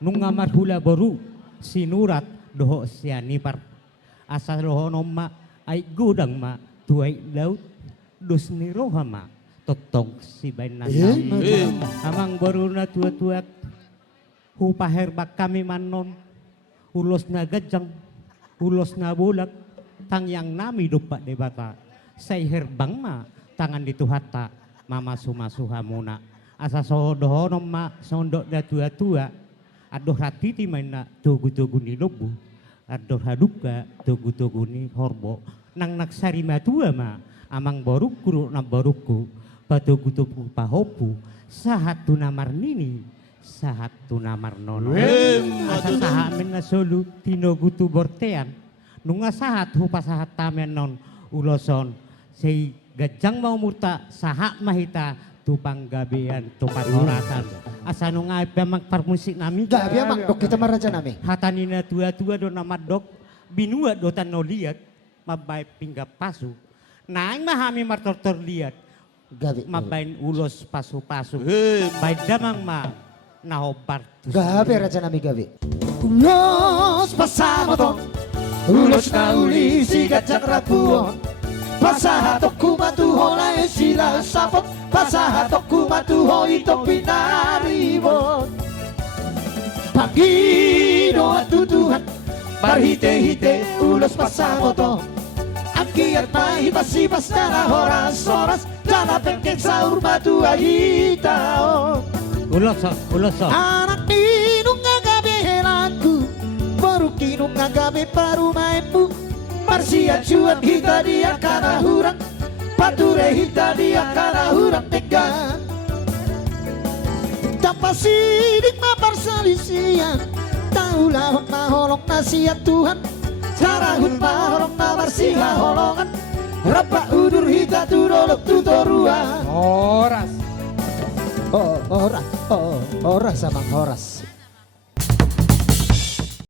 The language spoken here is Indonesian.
nung ngamar hula baru sinurat doho sianipar asa roho ma ay gudang ma tuay laut dos ni roha ma totong si bain nasam amang baru na tua-tua hupaher bak kami manon ulos na gajang ulos na bulak tang yang nami dupa debata say herbang ma tangan dituhata mama sumasuha muna asa sodohonom ma sondok da tua-tua adoh ratiti main na tugu-tugu ni lobu adoh haduka tugu-tugu ni horbo nang naksari matua ma amang borukku na borukku patugu-tugu pahopu sahat tunamar nini sahat tunamar nono asa sahamin na solu tinogutu bortean nunga sahat hupa sahat tamen non uloson say gajang mau murta sahak mahita tupang gabian tupan oratan asa nunga pemang parmusik nami gabi amang dok kita maraja nami hatanina tua-tua do nama dok binua dotan no liat mabay pinggap pasu naing mahami martor liat gabi mabain ulos pasu-pasu bay damang ma nahobar gabi raja nami gabi Ulos pasamo to, ulos na uli si gajang rapuon. Pasahatok kumatuho na sila sapot, pasahatok kumatuho ito pinaribon. Pangino at tutuhan, parhite-hite ulos pasamo to. Ang kiyat mahibas-ibas na oras-oras, jalapengkeng sa urmatua itao. ulos Anak minung nga gabi helanku, baru kinung nga gabi paru maimbu. Marsia cuan kita dia kana hurang, pature hita dia kana hurang tegang. Tapasidik maparsalisian, tahu lawak na holong na siya Tuhan. Sarahun mahorong na marsiha holongan, rapa udur hita turolok tutoruan. oras oh oras samang oras